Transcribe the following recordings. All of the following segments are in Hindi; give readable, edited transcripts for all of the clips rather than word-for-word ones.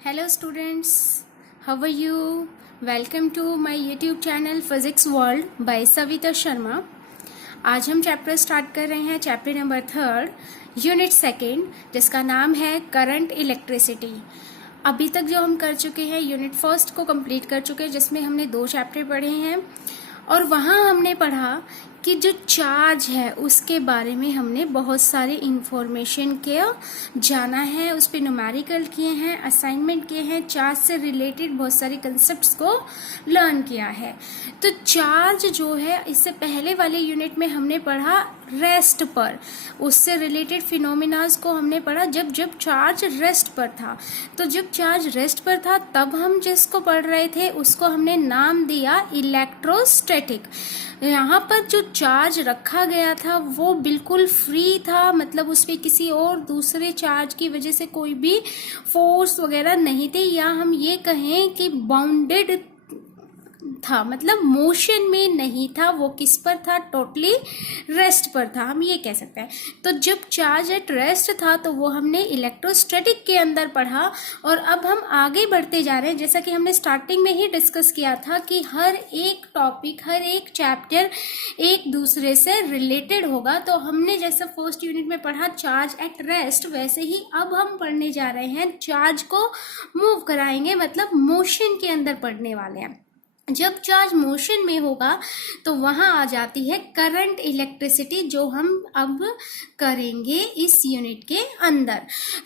Hello students, how are you? Welcome to my YouTube channel Physics World by Savita Sharma. आज हम चैप्टर स्टार्ट कर रहे हैं, चैप्टर नंबर 3 यूनिट सेकेंड, जिसका नाम है करंट इलेक्ट्रिसिटी। अभी तक जो हम कर चुके हैं यूनिट फर्स्ट को कंप्लीट कर चुके हैं, जिसमें हमने 2 चैप्टर पढ़े हैं और वहाँ हमने पढ़ा कि जो चार्ज है उसके बारे में हमने बहुत सारे इंफॉर्मेशन के जाना है, उस पर न्यूमेरिकल किए हैं, असाइनमेंट किए हैं, चार्ज से रिलेटेड बहुत सारे कंसेप्ट्स को लर्न किया है। तो चार्ज जो है, इससे पहले वाले यूनिट में हमने पढ़ा रेस्ट पर, उससे रिलेटेड फिनोमिनाज को हमने पढ़ा जब जब चार्ज रेस्ट पर था। तो जब चार्ज रेस्ट पर था तब हम जिसको पढ़ रहे थे उसको हमने नाम दिया इलेक्ट्रोस्टैटिक। यहाँ पर जो चार्ज रखा गया था वो बिल्कुल फ्री था, मतलब उस पर किसी और दूसरे चार्ज की वजह से कोई भी फोर्स वगैरह नहीं थे, या हम ये कहें कि बाउंडेड था, मतलब मोशन में नहीं था। वो किस पर था? टोटली रेस्ट पर था, हम ये कह सकते हैं। तो जब चार्ज एट रेस्ट था तो वो हमने इलेक्ट्रोस्टैटिक के अंदर पढ़ा। और अब हम आगे बढ़ते जा रहे हैं, जैसा कि हमने स्टार्टिंग में ही डिस्कस किया था कि हर एक टॉपिक, हर एक चैप्टर एक दूसरे से रिलेटेड होगा। तो हमने जैसा फर्स्ट यूनिट में पढ़ा चार्ज एट रेस्ट, वैसे ही अब हम पढ़ने जा रहे हैं चार्ज को मूव कराएंगे, मतलब मोशन के अंदर पढ़ने वाले हैं। जब चार्ज मोशन में होगा तो वहां आ जाती है करंट इलेक्ट्रिसिटी, जो हम अब करेंगे इस यूनिट के अंदर।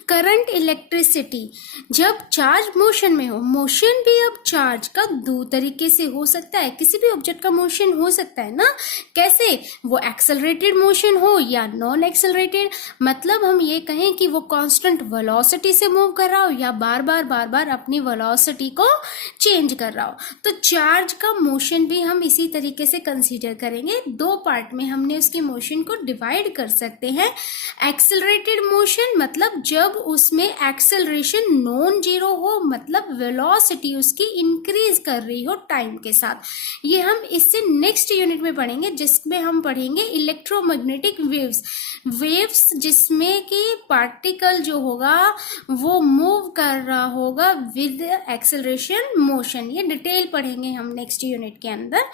करंट इलेक्ट्रिसिटी जब चार्ज मोशन में हो, मोशन भी अब चार्ज का 2 तरीके से हो सकता है। किसी भी ऑब्जेक्ट का मोशन हो सकता है ना, कैसे? वो एक्सेलरेटेड मोशन हो या नॉन एक्सेलरेटेड, मतलब हम ये कहें कि वो कांस्टेंट वेलोसिटी से मूव कर रहा हो या बार बार अपनी वेलोसिटी को चेंज कर रहा हो। तो चार्ज का मोशन भी हम इसी तरीके से कंसीडर करेंगे। 2 पार्ट में हमने उसके मोशन को डिवाइड कर सकते हैं। एक्सेलरेटेड मोशन मतलब जब उसमें एक्सेलरेशन नॉन जीरो हो, मतलब वेलोसिटी उसकी इंक्रीज कर रही हो टाइम के साथ। ये हम इससे नेक्स्ट यूनिट में पढ़ेंगे, जिसमें हम पढ़ेंगे इलेक्ट्रोमैग्नेटिक वेव्स जिसमें कि पार्टिकल जो होगा वो मूव कर रहा होगा विद एक्सेलरेशन मोशन। ये डिटेल पढ़ेंगे हम नेक्स्ट यूनिट के अंदर,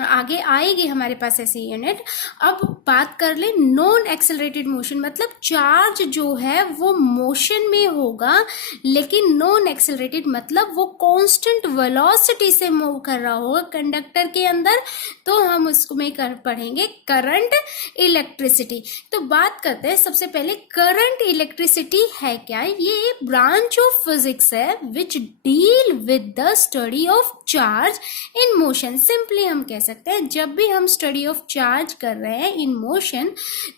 आगे आएगी हमारे पास ऐसी यूनिट। अब बात कर ले नॉन एक्सेलरेटेड मोशन, मतलब चार्ज जो है वो मोशन में होगा लेकिन नॉन एक्सेलरेटेड, मतलब वो कांस्टेंट वेलोसिटी से मूव कर रहा होगा कंडक्टर के अंदर। तो हम उसको में पढ़ेंगे करंट इलेक्ट्रिसिटी। तो बात करते हैं सबसे पहले करंट इलेक्ट्रिसिटी है क्या। ये ब्रांच ऑफ फिजिक्स है which deal with the study of charge in motion. Simply हम कह सकते हैं जब भी हम स्टडी ऑफ चार्ज कर रहे हैं इन मोशन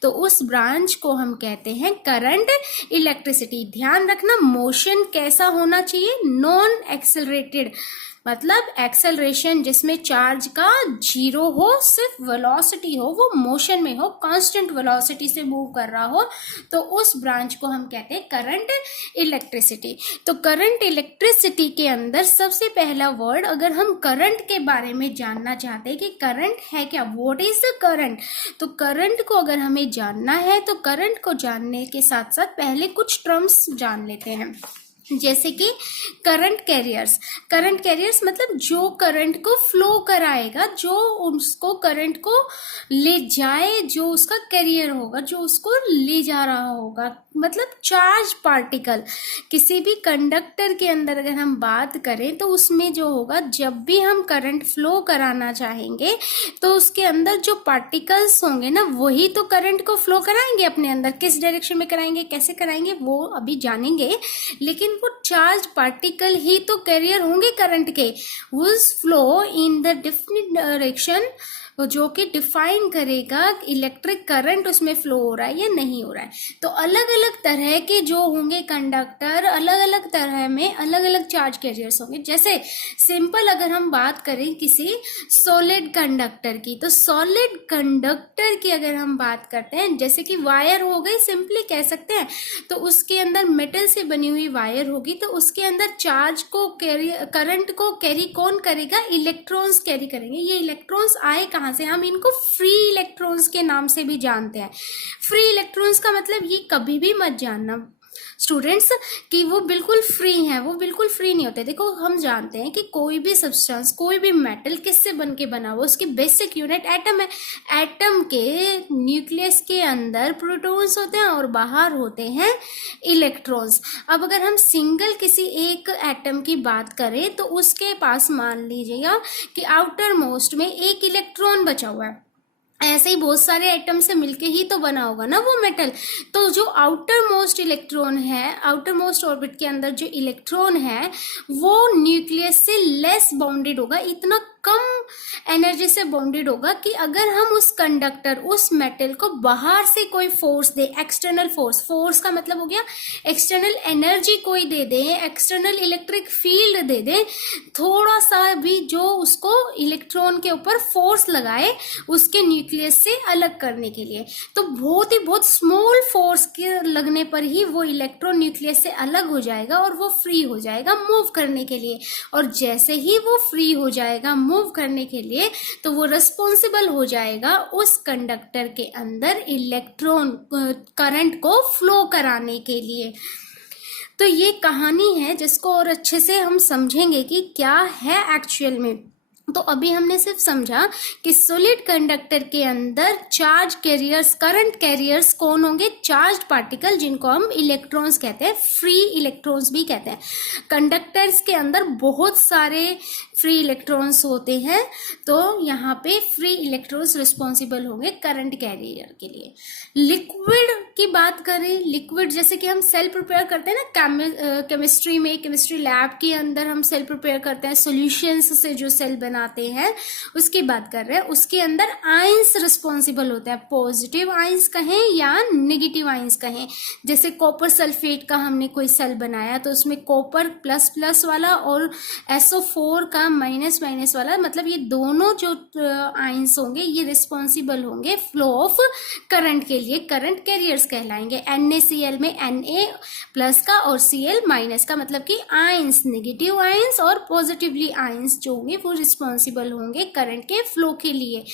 तो उस ब्रांच को हम कहते हैं करंट इलेक्ट्रिसिटी। ध्यान रखना, मोशन कैसा होना चाहिए? नॉन एक्सेलरेटेड, मतलब एक्सेलरेशन जिसमें चार्ज का 0 हो, सिर्फ वेलोसिटी हो, वो मोशन में हो, कांस्टेंट वेलोसिटी से मूव कर रहा हो, तो उस ब्रांच को हम कहते हैं करंट इलेक्ट्रिसिटी। तो करंट इलेक्ट्रिसिटी के अंदर सबसे पहला वर्ड, अगर हम करंट के बारे में जानना चाहते हैं कि करंट है क्या, व्हाट इज द करंट, तो करंट को अगर हमें जानना है तो करंट को जानने के साथ साथ पहले कुछ टर्म्स जान लेते हैं, जैसे कि करंट कैरियर्स। करंट कैरियर्स मतलब जो करंट को फ्लो कराएगा, जो उसको करंट को ले जाए, जो उसका कैरियर होगा, जो उसको ले जा रहा होगा, मतलब चार्ज पार्टिकल। किसी भी कंडक्टर के अंदर अगर हम बात करें तो उसमें जो होगा, जब भी हम करंट फ्लो कराना चाहेंगे तो उसके अंदर जो पार्टिकल्स होंगे ना, वही तो करंट को फ्लो कराएंगे अपने अंदर। किस डायरेक्शन में कराएंगे, कैसे कराएंगे, वो अभी जानेंगे, लेकिन वो चार्ज पार्टिकल ही तो कैरियर होंगे करंट के। Will flow in the definite direction, जो कि डिफाइन करेगा इलेक्ट्रिक करंट उसमें फ्लो हो रहा है या नहीं हो रहा है। तो अलग अलग तरह के जो होंगे कंडक्टर, अलग अलग तरह में अलग अलग चार्ज कैरियर्स होंगे। जैसे सिंपल अगर हम बात करें किसी सॉलिड कंडक्टर की, तो सॉलिड कंडक्टर की अगर हम बात करते हैं, जैसे कि वायर हो गई, सिंपली कह सकते हैं, तो उसके अंदर मेटल से बनी हुई वायर होगी, तो उसके अंदर चार्ज को कैरी, करंट को कैरी कौन करेगा? इलेक्ट्रॉन्स कैरी करेंगे। ये इलेक्ट्रॉन्स आए कहाँ से? हम इनको फ्री इलेक्ट्रॉन्स के नाम से भी जानते हैं। फ्री इलेक्ट्रॉन्स का मतलब ये कभी भी मत जानना, स्टूडेंट्स कि वो बिल्कुल फ्री हैं, वो बिल्कुल फ्री नहीं होते। देखो हम जानते हैं कि कोई भी सब्सटेंस, कोई भी मेटल किससे बन के बना हुआ, उसकी बेसिक यूनिट एटम है। एटम के न्यूक्लियस के अंदर प्रोटॉन्स होते हैं और बाहर होते हैं इलेक्ट्रॉन्स। अब अगर हम सिंगल किसी एक एटम की बात करें तो उसके पास मान लीजिएगा कि आउटर मोस्ट में एक इलेक्ट्रॉन बचा हुआ है। ऐसे ही बहुत सारे एटम से मिलके ही तो बना होगा ना वो मेटल। तो जो आउटर मोस्ट इलेक्ट्रॉन है, आउटर मोस्ट ऑर्बिट के अंदर जो इलेक्ट्रॉन है वो न्यूक्लियस से लेस बाउंडेड होगा, इतना कम एनर्जी से बाउंडेड होगा कि अगर हम उस कंडक्टर, उस मेटल को बाहर से कोई फोर्स दे, एक्सटर्नल फोर्स, फोर्स का मतलब हो गया एक्सटर्नल एनर्जी कोई दे दे, एक्सटर्नल इलेक्ट्रिक फील्ड दे दे, थोड़ा सा भी जो उसको इलेक्ट्रॉन के ऊपर फोर्स लगाए उसके न्यूक्लियस से अलग करने के लिए, तो बहुत स्मॉल फोर्स के लगने पर ही वो इलेक्ट्रॉन न्यूक्लियस से अलग हो जाएगा और वो फ्री हो जाएगा मूव करने के लिए। और जैसे ही वो फ्री हो जाएगा मूव करने के लिए तो वो रिस्पॉन्सिबल हो जाएगा उस कंडक्टर के अंदर इलेक्ट्रॉन करंट को फ्लो कराने के लिए। तो ये कहानी है जिसको और अच्छे से हम समझेंगे कि क्या है एक्चुअल में। तो अभी हमने सिर्फ समझा कि सॉलिड कंडक्टर के अंदर चार्ज कैरियर्स, करंट कैरियर्स कौन होंगे, चार्ज पार्टिकल जिनको हम इलेक्ट्रॉन्स कहते हैं, फ्री इलेक्ट्रॉन्स भी कहते हैं। कंडक्टर्स के अंदर बहुत सारे फ्री इलेक्ट्रॉन्स होते हैं, तो यहाँ पे फ्री इलेक्ट्रॉन्स रिस्पॉन्सिबल होंगे करंट कैरियर के लिए। लिक्विड की बात करें, लिक्विड जैसे कि हम सेल प्रिपेयर करते हैं ना केमिस्ट्री में, केमिस्ट्री लैब के अंदर हम सेल प्रिपेयर करते हैं, सॉल्यूशंस से जो सेल बनाते हैं उसकी बात कर रहे हैं। उसके अंदर आयंस रिस्पॉन्सिबल होते हैं, पॉजिटिव आयंस कहें या नेगेटिव आयंस कहें। जैसे कॉपर सल्फेट का हमने कोई सेल बनाया तो उसमें कॉपर प्लस प्लस वाला और SO4 का माइनस माइनस वाला, मतलब ये दोनों जो आयंस होंगे ये रिस्पॉन्सिबल होंगे फ्लो ऑफ करंट के लिए, करंट कैरियर्स कहलाएंगे। NaCl में Na प्लस का और Cl माइनस का, मतलब कि आयंस, नेगेटिव आयंस और पॉजिटिवली आयंस जो होंगे वो रिस्पॉन्सिबल होंगे करंट के फ्लो के लिए।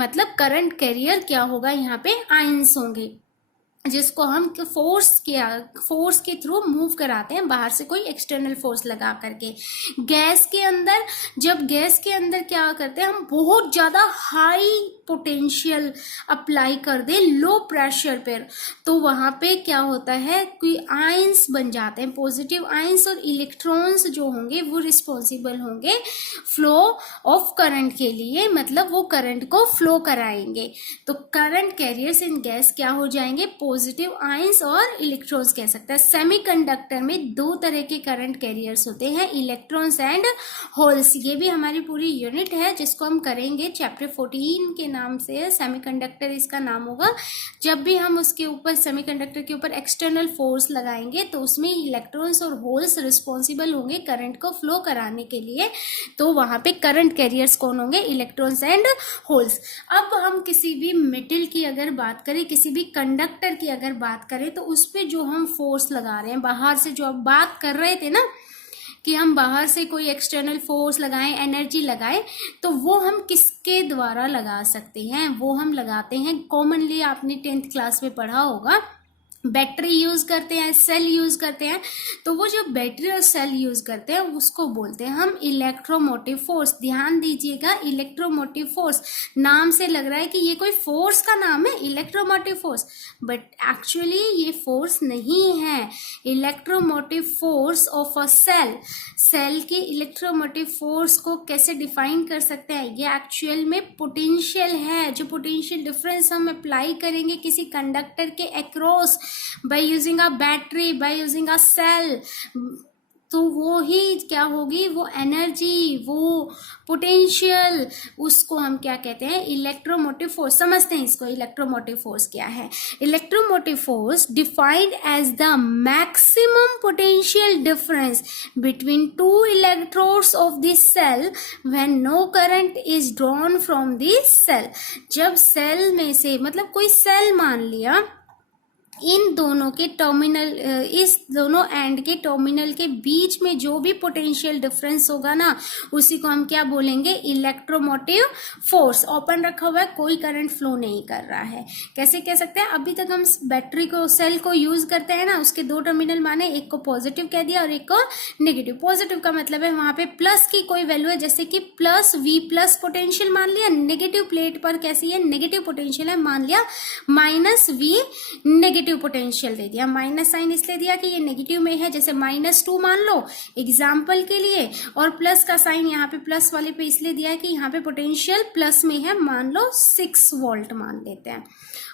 मतलब करंट कैरियर क्या होगा, यहाँ पे आयंस होंगे जिसको हम फोर्स के थ्रू मूव कराते हैं, बाहर से कोई एक्सटर्नल फोर्स लगा करके। गैस के अंदर, जब गैस के अंदर क्या करते हैं हम, बहुत ज़्यादा हाई पोटेंशियल अप्लाई कर दे लो प्रेशर पर, तो वहाँ पे क्या होता है कि आयंस बन जाते हैं, पॉजिटिव आयंस, और इलेक्ट्रॉन्स जो होंगे वो रिस्पॉन्सिबल होंगे फ्लो ऑफ करंट के लिए, मतलब वो करंट को फ्लो कराएंगे। तो करंट कैरियर्स इन गैस क्या हो जाएंगे, पॉजिटिव आयंस और इलेक्ट्रॉन्स कह सकते हैं। सेमीकंडक्टर में दो तरह के करंट कैरियर्स होते हैं, इलेक्ट्रॉन्स एंड होल्स। ये भी हमारी पूरी यूनिट है जिसको हम करेंगे चैप्टर 14 के नाम से, सेमीकंडक्टर इसका नाम होगा। जब भी हम उसके ऊपर, सेमीकंडक्टर के ऊपर एक्सटर्नल फोर्स लगाएंगे तो उसमें इलेक्ट्रॉन्स और होल्स रिस्पॉन्सिबल होंगे करंट को फ्लो कराने के लिए। तो वहां पे करंट कैरियर्स कौन होंगे, इलेक्ट्रॉन्स एंड होल्स। अब हम किसी भी मेटल की अगर बात करें, किसी भी कंडक्टर की अगर बात करें, तो उस पर जो हम फोर्स लगा रहे हैं बाहर से, जो आप बात कर रहे थे ना कि हम बाहर से कोई एक्सटर्नल फोर्स लगाएं, एनर्जी लगाएं, तो वो हम किसके द्वारा लगा सकते हैं, वो हम लगाते हैं, कॉमनली आपने 10th क्लास में पढ़ा होगा, बैटरी यूज करते हैं, सेल यूज करते हैं। तो वो जो बैटरी और सेल यूज करते हैं उसको बोलते हैं हम इलेक्ट्रोमोटिव फोर्स। ध्यान दीजिएगा, इलेक्ट्रोमोटिव फोर्स नाम से लग रहा है कि ये कोई फोर्स का नाम है, इलेक्ट्रोमोटिव फोर्स, बट एक्चुअली ये फोर्स नहीं है। Electromotive force of a cell, cell के इलेक्ट्रोमोटिव फोर्स को कैसे डिफाइन कर सकते हैं, ये एक्चुअल में पोटेंशियल है, जो पोटेंशियल डिफरेंस हम अप्लाई करेंगे किसी कंडक्टर के across by using a battery, by using a cell, तो वो ही क्या होगी, वो एनर्जी, वो पोटेंशियल, उसको हम क्या कहते हैं, इलेक्ट्रोमोटिव फोर्स। समझते हैं इसको, इलेक्ट्रोमोटिव फोर्स क्या है। Electromotive force defined as the maximum potential difference between two electrodes of this cell when no current is drawn from this cell. जब सेल में से, मतलब कोई सेल मान लिया, इन दोनों के टर्मिनल, इस दोनों एंड के टर्मिनल के बीच में जो भी पोटेंशियल डिफरेंस होगा ना, उसी को हम क्या बोलेंगे, इलेक्ट्रोमोटिव फोर्स। ओपन रखा हुआ है, कोई करंट फ्लो नहीं कर रहा है। कैसे कह सकते हैं, अभी तक हम बैटरी को, सेल को यूज करते हैं ना, उसके दो टर्मिनल माने, एक को पॉजिटिव कह दिया और एक को नेगेटिव। पॉजिटिव का मतलब है वहां पे प्लस की कोई वैल्यू है, जैसे कि प्लस वी प्लस पोटेंशियल मान लिया। नेगेटिव प्लेट पर कैसी है, नेगेटिव पोटेंशियल है, मान लिया माइनस वी नेगेटिव पोटेंशियल दे दिया। माइनस साइन इसलिए दिया कि ये नेगेटिव में है, जैसे -2 मान लो एग्जाम्पल के लिए, और प्लस का साइन यहाँ पे प्लस वाले पे इसलिए दिया है कि यहाँ पे पोटेंशियल प्लस में है, मान लो 6 वोल्ट मान लेते हैं,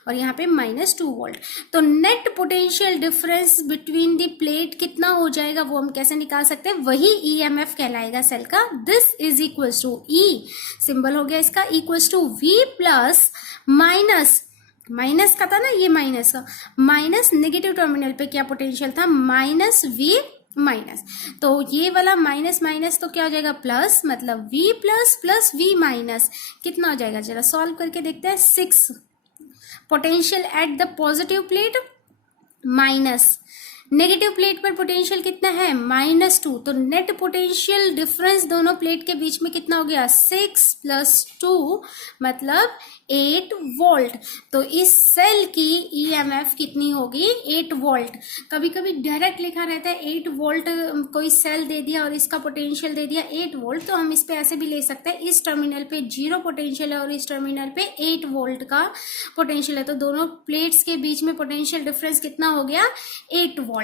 और यहाँ पे -2 वोल्ट। तो net potential difference between the plate कितना हो जाएगा, वो हम कैसे निकाल सकते हैं, वही ईएमएफ कहलाएगा सेल का। This is equal to, E symbol हो गया इसका, equal to V plus minus का था ना, ये माइनस का, माइनस नेगेटिव टर्मिनल पे क्या पोटेंशियल था, माइनस वी माइनस। तो ये वाला माइनस माइनस तो क्या हो जाएगा, प्लस, मतलब V plus plus V minus कितना हो जाएगा, जरा सॉल्व करके देखते हैं। 6 potential at the positive plate minus negative plate पर पोटेंशियल कितना है, -2। तो नेट पोटेंशियल डिफरेंस दोनों प्लेट के बीच में कितना हो गया, 6 + 2 मतलब 8 वोल्ट। तो इस सेल की ईएमएफ कितनी होगी, 8 वोल्ट। कभी कभी डायरेक्ट लिखा रहता है 8 वोल्ट, कोई सेल दे दिया और इसका पोटेंशियल दे दिया 8 वोल्ट, तो हम इस पे ऐसे भी ले सकते हैं, इस टर्मिनल पे 0 पोटेंशियल है और इस टर्मिनल पे 8 वोल्ट का पोटेंशियल है, तो दोनों प्लेट्स के बीच में पोटेंशियल डिफरेंस कितना हो गया, 8 वोल्ट।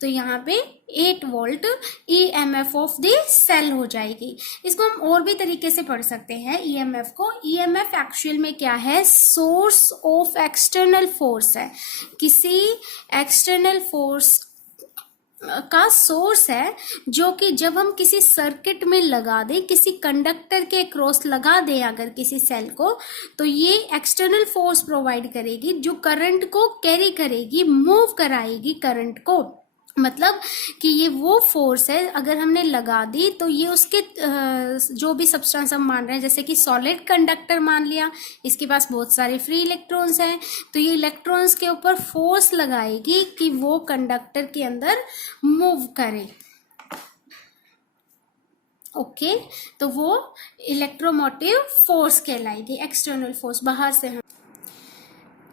तो यहाँ पे 8 volt EMF of the cell हो जाएगी। इसको हम और भी तरीके से पढ़ सकते हैं ईएमएफ को। ईएमएफ एक्चुअल में क्या है, सोर्स ऑफ एक्सटर्नल फोर्स है, किसी एक्सटर्नल फोर्स का सोर्स है, जो कि जब हम किसी सर्किट में लगा दें, किसी कंडक्टर के क्रॉस लगा दें अगर किसी सेल को, तो ये एक्सटर्नल फोर्स प्रोवाइड करेगी, जो करंट को कैरी करेगी, मूव कराएगी करंट को। मतलब कि ये वो फोर्स है, अगर हमने लगा दी तो ये उसके जो भी सब्सटेंस हम मान रहे हैं, जैसे कि सॉलिड कंडक्टर मान लिया, इसके पास बहुत सारे फ्री इलेक्ट्रॉन्स हैं, तो ये इलेक्ट्रॉन्स के ऊपर फोर्स लगाएगी कि वो कंडक्टर के अंदर मूव करे। ओके, तो वो इलेक्ट्रोमोटिव फोर्स कहलाएगी, एक्सटर्नल फोर्स बाहर से।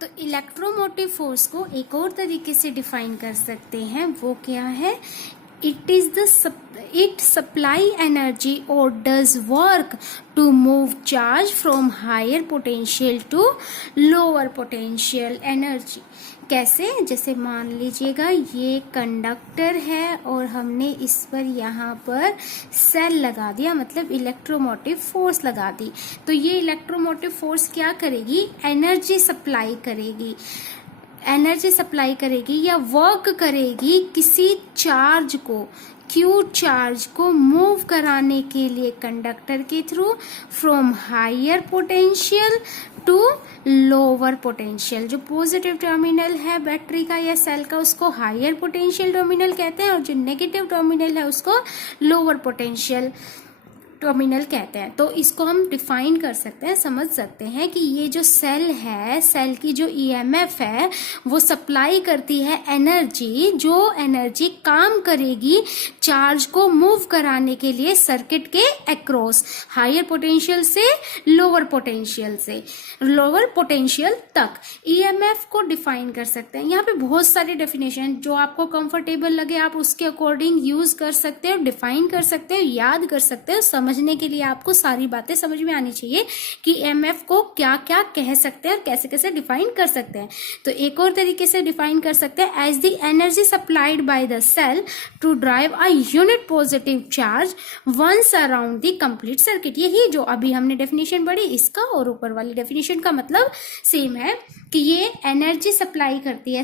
तो इलेक्ट्रोमोटिव फोर्स को एक और तरीके से डिफाइन कर सकते हैं, वो क्या है, it supply energy or does work to move charge from higher potential to lower potential energy। कैसे, जैसे मान लीजिएगा ये कंडक्टर है और हमने इस पर यहाँ पर सेल लगा दिया, मतलब इलेक्ट्रोमोटिव फोर्स लगा दी, तो ये इलेक्ट्रोमोटिव फोर्स क्या करेगी, एनर्जी सप्लाई करेगी, एनर्जी सप्लाई करेगी या वर्क करेगी किसी चार्ज को, क्यू चार्ज को मूव कराने के लिए कंडक्टर के through from higher potential to lower potential. जो पॉजिटिव टर्मिनल है बैटरी का या सेल का, उसको हायर पोटेंशियल टर्मिनल कहते हैं, और जो नेगेटिव टर्मिनल है उसको लोअर पोटेंशियल टर्मिनल कहते हैं। तो इसको हम डिफाइन कर सकते हैं, समझ सकते हैं कि ये जो सेल है, सेल की जो ईएमएफ है वो सप्लाई करती है एनर्जी, जो एनर्जी काम करेगी चार्ज को मूव कराने के लिए सर्किट के अक्रॉस, हायर पोटेंशियल से लोअर पोटेंशियल तक ईएमएफ को डिफाइन कर सकते हैं। यहाँ पे बहुत सारी डेफिनेशन, जो आपको कंफर्टेबल लगे आप उसके अकॉर्डिंग यूज कर सकते हो, डिफाइन कर सकते हो, याद कर सकते हो। समझने के लिए आपको सारी बातें समझ में आनी चाहिए कि ईएमएफ को क्या क्या कह सकते हैं और कैसे कैसे डिफाइन कर सकते हैं। तो एक और तरीके से डिफाइन कर सकते हैं, as the energy supplied by the cell to drive a unit positive charge once around the complete circuit. यही जो अभी हमने डेफिनेशन पढ़ी, इसका और ऊपर वाली डेफिनेशन का मतलब सेम है कि ये एनर्जी सप्लाई करती है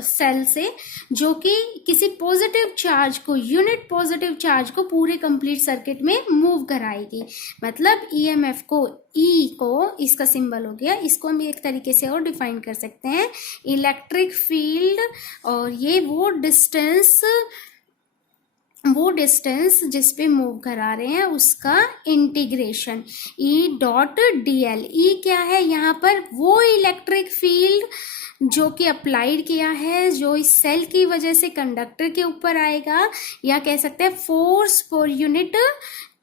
सेल से, जो कि किसी पॉजिटिव चार्ज को, यूनिट पॉजिटिव चार्ज को पूरे कंप्लीट सर्किट में मूव कराएगी। मतलब ईएमएफ को, ई को, इसका सिंबल हो गया, इसको हम एक तरीके से और डिफाइन कर सकते हैं, इलेक्ट्रिक फील्ड, और ये वो डिस्टेंस, वो डिस्टेंस जिस पे मूव करा रहे हैं उसका integration E dot D L. E क्या है यहाँ पर, वो इलेक्ट्रिक फील्ड जो कि अप्लाइड किया है, जो इस सेल की वजह से कंडक्टर के ऊपर आएगा, या कह सकते हैं फोर्स पर यूनिट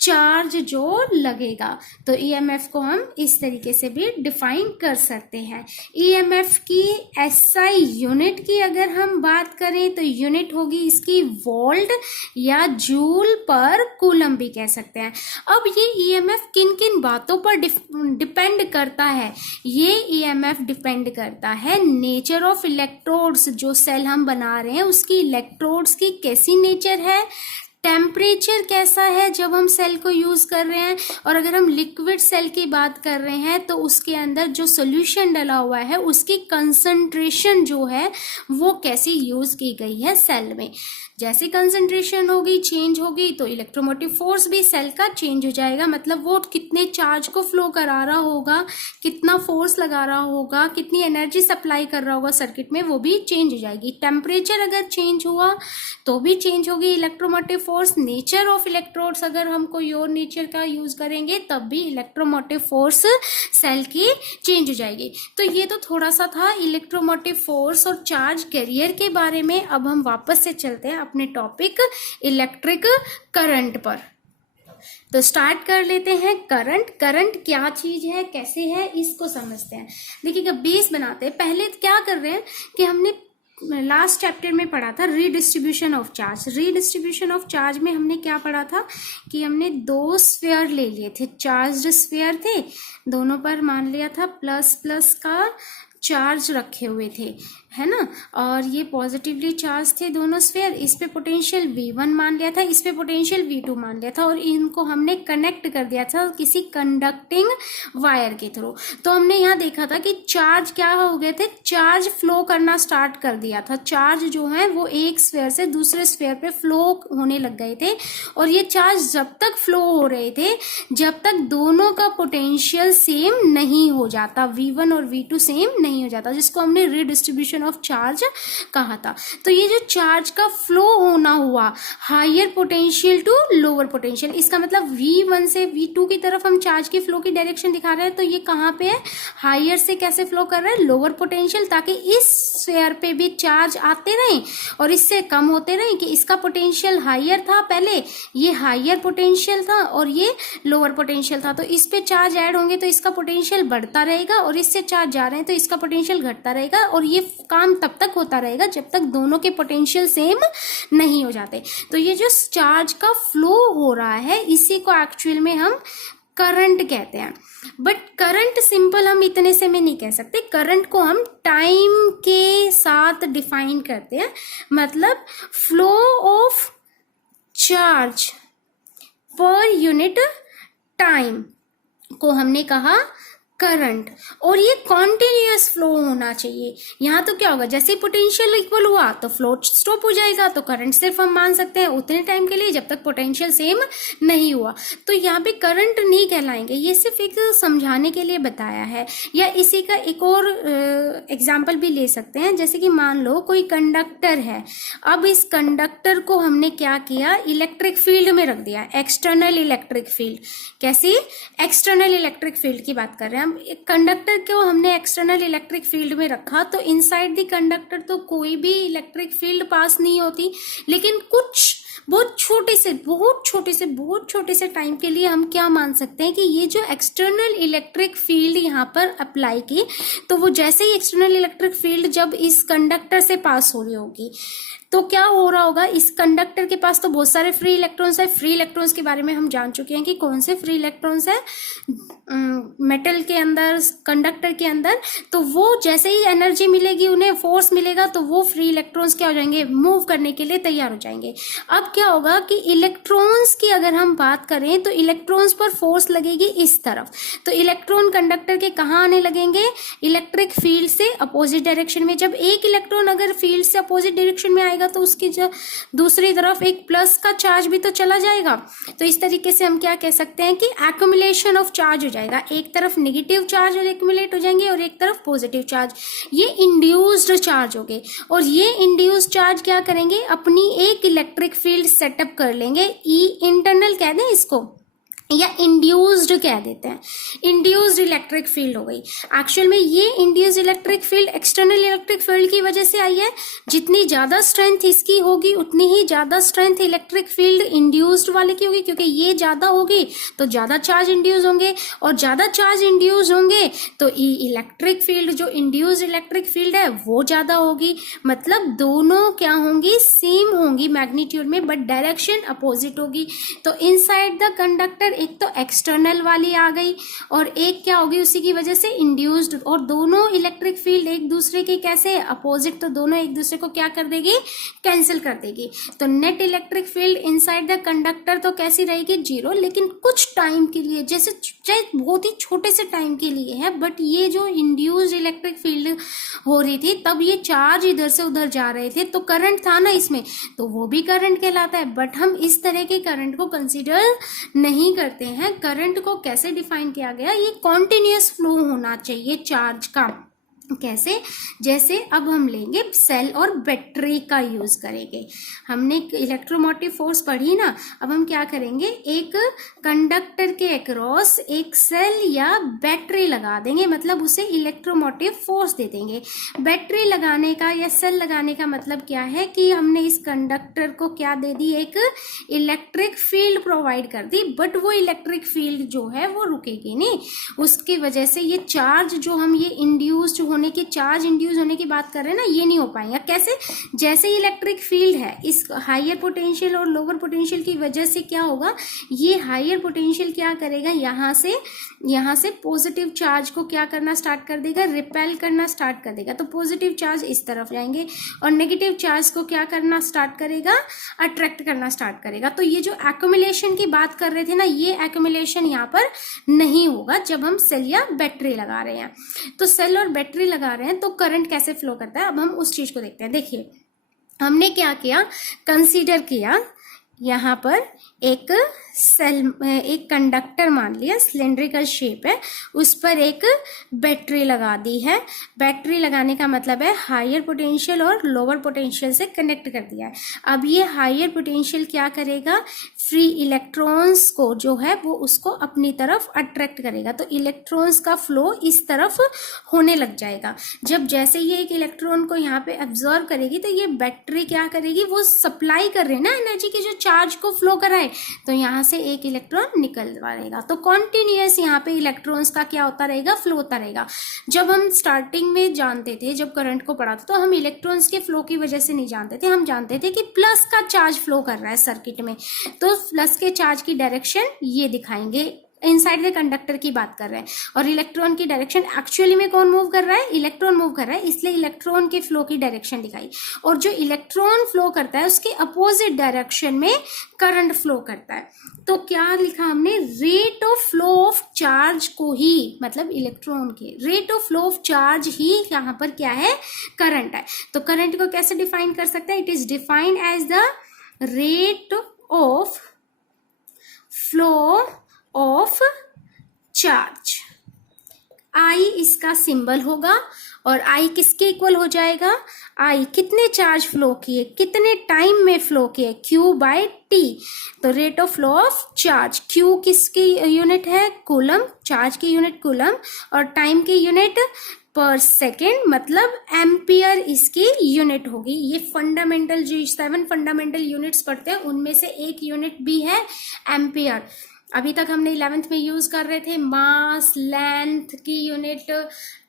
चार्ज जो लगेगा। तो ईएमएफ को हम इस तरीके से भी डिफाइन कर सकते हैं। ईएमएफ की एसआई यूनिट की अगर हम बात करें तो यूनिट होगी इसकी वोल्ट या जूल पर कूलम भी कह सकते हैं। अब ये ईएमएफ किन किन बातों पर डिपेंड करता है, ये ईएमएफ डिपेंड करता है नेचर ऑफ इलेक्ट्रोड्स, जो सेल हम बना रहे हैं उसकी इलेक्ट्रोड्स की कैसी नेचर है, टेम्परेचर कैसा है जब हम सेल को यूज कर रहे हैं, और अगर हम लिक्विड सेल की बात कर रहे हैं तो उसके अंदर जो सोल्यूशन डला हुआ है उसकी कंसंट्रेशन जो है वो कैसी यूज की गई है सेल में। जैसी कंसंट्रेशन होगी, चेंज होगी, तो इलेक्ट्रोमोटिव फोर्स भी सेल का चेंज हो जाएगा। मतलब वो कितने चार्ज को फ्लो करा रहा होगा, कितना फोर्स लगा रहा होगा, कितनी एनर्जी सप्लाई कर रहा होगा सर्किट में, वो भी चेंज हो जाएगी। टेम्परेचर अगर चेंज हुआ तो भी चेंज होगी electromotive force. Nature of electrodes अगर हम कोई और नेचर का यूज करेंगे तब भी इलेक्ट्रोमोटिव फोर्स सेल की चेंज हो जाएगी। तो ये तो थोड़ा सा था इलेक्ट्रोमोटिव फोर्स और चार्ज कैरियर के बारे में। अब हम वापस से चलते हैं अपने टॉपिक इलेक्ट्रिक करंट पर। तो स्टार्ट कर लेते हैं करंट। करंट क्या चीज है, कैसे है, इसको समझते हैं। देखिएगा, बेस बनाते हैं। पहले क्या कर रहे हैं कि हमने लास्ट चैप्टर में पढ़ा था redistribution of charge. Redistribution of charge में हमने क्या पढ़ा था कि हमने दो स्फीयर ले लिए थे, चार्ज्ड स्फीयर थे, दोनों पर मान लिया था प्लस प्लस का चार्ज रखे हुए थे, है ना, और ये पॉजिटिवली चार्ज थे दोनों स्फीयर। इस पे पोटेंशियल V1 मान लिया था, इस पे पोटेंशियल V2 मान लिया था, और इनको हमने कनेक्ट कर दिया था किसी कंडक्टिंग वायर के थ्रू। तो हमने यहाँ देखा था कि चार्ज क्या हो गए थे, चार्ज फ्लो करना स्टार्ट कर दिया था। चार्ज जो है वो एक स्फीयर से दूसरे स्फीयर पे फ्लो होने लग गए थे, और ये चार्ज जब तक फ्लो हो रहे थे जब तक दोनों का पोटेंशियल सेम नहीं हो जाता, V1 और V2 सेम नहीं हो जाता, जिसको हमने रीडिस्ट्रीब्यूशन ऑफ चार्ज कहा था। तो ये जो चार्ज का फ्लो होना हुआ higher potential to lower potential, इसका मतलब V1 से V2 की तरफ हम चार्ज की फ्लो की डायरेक्शन दिखा रहे हैं। तो ये कहाँ पे है, हायर से कैसे फ्लो कर रहा है, लोअर पोटेंशियल, ताकि इस स्फीयर पे भी चार्ज आते रहे और इससे कम होते रहे। कि इसका पोटेंशियल हायर था, पहले ये हायर पोटेंशियल था और ये लोअर पोटेंशियल था, तो इस पे चार्ज ऐड होंगे तो इसका पोटेंशियल बढ़ता रहेगा, और इससे चार्ज जा रहे हैं तो इसका पोटेंशियल घटता रहेगा, और ये काम तब तक होता रहेगा जब तक दोनों के पोटेंशियल सेम नहीं हो जाते। तो ये जो चार्ज का फ्लो हो रहा है इसी को एक्चुअल में हम करंट कहते हैं। बट करंट सिंपल हम इतने से में नहीं कह सकते, करंट को हम टाइम के साथ डिफाइन करते हैं। मतलब flow of charge per unit time को हमने कहा करंट, और ये कॉन्टिन्यूअस फ्लो होना चाहिए। यहाँ तो क्या होगा, जैसे पोटेंशियल इक्वल हुआ तो फ्लो स्टॉप हो जाएगा, तो करंट सिर्फ हम मान सकते हैं उतने टाइम के लिए जब तक पोटेंशियल सेम नहीं हुआ। तो यहाँ पे करंट नहीं कहलाएंगे, ये सिर्फ एक समझाने के लिए बताया है। या इसी का एक और एग्जाम्पल भी ले सकते हैं, जैसे कि मान लो कोई कंडक्टर है, अब इस कंडक्टर को हमने क्या किया, इलेक्ट्रिक फील्ड में रख दिया, एक्सटर्नल इलेक्ट्रिक फील्ड। कैसी, एक्सटर्नल इलेक्ट्रिक फील्ड की बात कर रहे हैं हम। एक कंडक्टर को हमने एक्सटर्नल इलेक्ट्रिक फील्ड में रखा, तो इनसाइड द कंडक्टर तो कोई भी इलेक्ट्रिक फील्ड पास नहीं होती, लेकिन कुछ बहुत छोटे से टाइम के लिए हम क्या मान सकते हैं कि ये जो एक्सटर्नल इलेक्ट्रिक फील्ड यहाँ पर अप्लाई की, तो वो जैसे ही एक्सटर्नल इलेक्ट्रिक फील्ड जब इस कंडक्टर से पास हो रही होगी तो क्या हो रहा होगा, इस कंडक्टर के पास तो बहुत सारे फ्री इलेक्ट्रॉन्स है। फ्री इलेक्ट्रॉन्स के बारे में हम जान चुके हैं कि कौन से फ्री इलेक्ट्रॉन्स है मेटल के अंदर, कंडक्टर के अंदर। तो वो जैसे ही एनर्जी मिलेगी, उन्हें फोर्स मिलेगा, तो वो फ्री इलेक्ट्रॉन्स क्या हो जाएंगे, मूव करने के लिए तैयार हो जाएंगे। अब क्या होगा कि इलेक्ट्रॉन्स की अगर हम बात करें तो इलेक्ट्रॉन्स पर फोर्स लगेगी इस तरफ, तो इलेक्ट्रॉन कंडक्टर के कहाँ आने लगेंगे, इलेक्ट्रिक फील्ड से अपोजिट डायरेक्शन में। जब एक इलेक्ट्रॉन अगर फील्ड से अपोजिट डायरेक्शन में आएगा जाएगा तो उसकी दूसरी तरफ एक प्लस का चार्ज भी तो चला जाएगा। तो इस तरीके से हम क्या कह सकते हैं कि एक्यूमुलेशन ऑफ चार्ज हो जाएगा, एक तरफ नेगेटिव चार्ज एक्यूमुलेट हो जाएंगे और एक तरफ पॉजिटिव चार्ज, ये इंड्यूस्ड चार्ज हो गए। और ये इंड्यूस्ड चार्ज क्या करेंगे, अपनी एक इलेक्ट्रिक फील्ड सेटअप कर लेंगे, ई इंटरनल कह दें इसको या इंड्यूस्ड कह देते हैं, इंड्यूस्ड इलेक्ट्रिक फील्ड हो गई। एक्चुअल में ये induced electric field external electric field की वजह से आई है। जितनी ज्यादा स्ट्रेंथ इसकी होगी उतनी ही ज्यादा स्ट्रेंथ इलेक्ट्रिक फील्ड इंड्यूस्ड वाले की होगी, क्योंकि ये ज्यादा होगी तो ज्यादा चार्ज इंड्यूस होंगे, और ज्यादा चार्ज इंड्यूस होंगे तो इलेक्ट्रिक फील्ड जो इंड्यूस्ड इलेक्ट्रिक फील्ड है वो ज्यादा होगी। मतलब दोनों क्या होंगी, सेम होंगी मैग्नीट्यूड में, बट डायरेक्शन अपोजिट होगी। तो इनसाइड द कंडक्टर एक तो एक्सटर्नल वाली आ गई और एक क्या होगी उसी की वजह से इंड्यूस्ड, और दोनों इलेक्ट्रिक फील्ड एक दूसरे के कैसे अपोजिट, तो दोनों एक दूसरे को क्या कर देगी, कैंसिल कर देगी। तो net electric field inside the conductor तो कैसी रहेगी, जीरो, लेकिन कुछ टाइम के लिए, जैसे चाहे बहुत ही छोटे से टाइम के लिए है, बट ये जो इंड्यूस्ड इलेक्ट्रिक फील्ड हो रही थी तब ये चार्ज इधर से उधर जा रहे थे तो करंट था ना इसमें, तो वो भी करंट कहलाता है। बट हम इस तरह के करंट को कंसीडर नहीं करते हैं। करंट को कैसे डिफाइन किया गया, ये कॉन्टिन्यूअस फ्लो होना चाहिए चार्ज का। कैसे, जैसे अब हम लेंगे सेल और बैटरी का यूज करेंगे। हमने इलेक्ट्रोमोटिव फोर्स पढ़ी ना, अब हम क्या करेंगे, एक कंडक्टर के अक्रॉस एक सेल या बैटरी लगा देंगे, मतलब उसे इलेक्ट्रोमोटिव फोर्स दे देंगे। बैटरी लगाने का या सेल लगाने का मतलब क्या है कि हमने इस कंडक्टर को क्या दे दी, एक इलेक्ट्रिक फील्ड प्रोवाइड कर दी, बट वो इलेक्ट्रिक फील्ड जो है वो रुकेगी नहीं, उसकी वजह से ये चार्ज जो हम ये इंड्यूस्ड होने की, चार्ज इंड्यूस होने की बात कर रहे हैं ना, ये नहीं हो पाएगा। कैसे, जैसे इलेक्ट्रिक फील्ड है, इस हायर पोटेंशियल और लोअर पोटेंशियल की वजह से क्या होगा, ये हायर पोटेंशियल क्या करेगा, यहाँ से पॉजिटिव चार्ज को क्या करना स्टार्ट कर देगा, रिपेल करना स्टार्ट कर देगा। तो पॉजिटिव चार्ज इस तरफ जाएंगे और नेगेटिव चार्ज को क्या करना स्टार्ट करेगा, अट्रैक्ट करना स्टार्ट करेगा। तो ये जो एक्यूमुलेशन की बात कर रहे थे ना, ये एक्यूमुलेशन यहाँ पर नहीं होगा जब हम सेल या बैटरी लगा रहे हैं। तो सेल और बैटरी लगा रहे हैं तो करंट कैसे फ्लो करता है, अब हम उस चीज को देखते हैं। देखिए हमने क्या किया, कंसीडर किया यहाँ पर एक सेल, एक कंडक्टर मान लिया, सिलेंड्रिकल शेप है, उस पर एक बैटरी लगा दी है। बैटरी लगाने का मतलब है हायर पोटेंशियल और लोअर पोटेंशियल से कनेक्ट कर दिया है। अब ये हायर पोटेंशियल क्या करेगा, फ्री इलेक्ट्रॉन्स को जो है वो उसको अपनी तरफ अट्रैक्ट करेगा, तो इलेक्ट्रॉन्स का फ्लो इस तरफ होने लग जाएगा। जब जैसे ये एक इलेक्ट्रॉन को यहाँ पे एब्जॉर्व करेगी तो ये बैटरी क्या करेगी, वो सप्लाई कर रही है ना एनर्जी की, जो चार्ज को फ्लो कराए, तो यहाँ से एक इलेक्ट्रॉन निकल रहेगा। तो कॉन्टिन्यूअस यहाँ पे इलेक्ट्रॉन्स का क्या होता रहेगा, फ्लो होता रहेगा। जब हम स्टार्टिंग में जानते थे, जब करंट को पढ़ा था, तो हम इलेक्ट्रॉन्स के फ्लो की वजह से नहीं जानते थे, हम जानते थे कि प्लस का चार्ज फ्लो कर रहा है सर्किट में, तो प्लस के चार्ज की डायरेक्शन ये दिखाएंगे। इनसाइड द कंडक्टर की बात कर रहे हैं, और इलेक्ट्रॉन की डायरेक्शन एक्चुअली में कौन मूव कर रहा है, इलेक्ट्रॉन मूव कर रहा है, इसलिए इलेक्ट्रॉन के फ्लो की डायरेक्शन दिखाई। और जो इलेक्ट्रॉन फ्लो करता है उसके अपोजिट डायरेक्शन में करंट फ्लो करता है। तो क्या लिखा हमने, rate of flow of charge को ही, मतलब इलेक्ट्रॉन के rate of flow of charge ही यहाँ पर क्या है, करंट है। तो करंट को कैसे डिफाइन कर सकते हैं, it is defined as the rate of flow of charge. I इसका सिंबल होगा, और आई किसके इक्वल हो जाएगा, आई कितने चार्ज फ्लो किए, कितने टाइम में फ्लो किए, Q बाय T। तो rate of flow of charge, Q किसकी यूनिट है, कूलम, चार्ज की यूनिट कूलम, और टाइम की यूनिट पर सेकेंड, मतलब एम्पियर इसकी यूनिट होगी। ये फंडामेंटल जो 7 फंडामेंटल यूनिट्स पढ़ते हैं उनमें से एक यूनिट भी है एम्पियर। अभी तक हमने 11th में यूज कर रहे थे मास, लेंथ की यूनिट,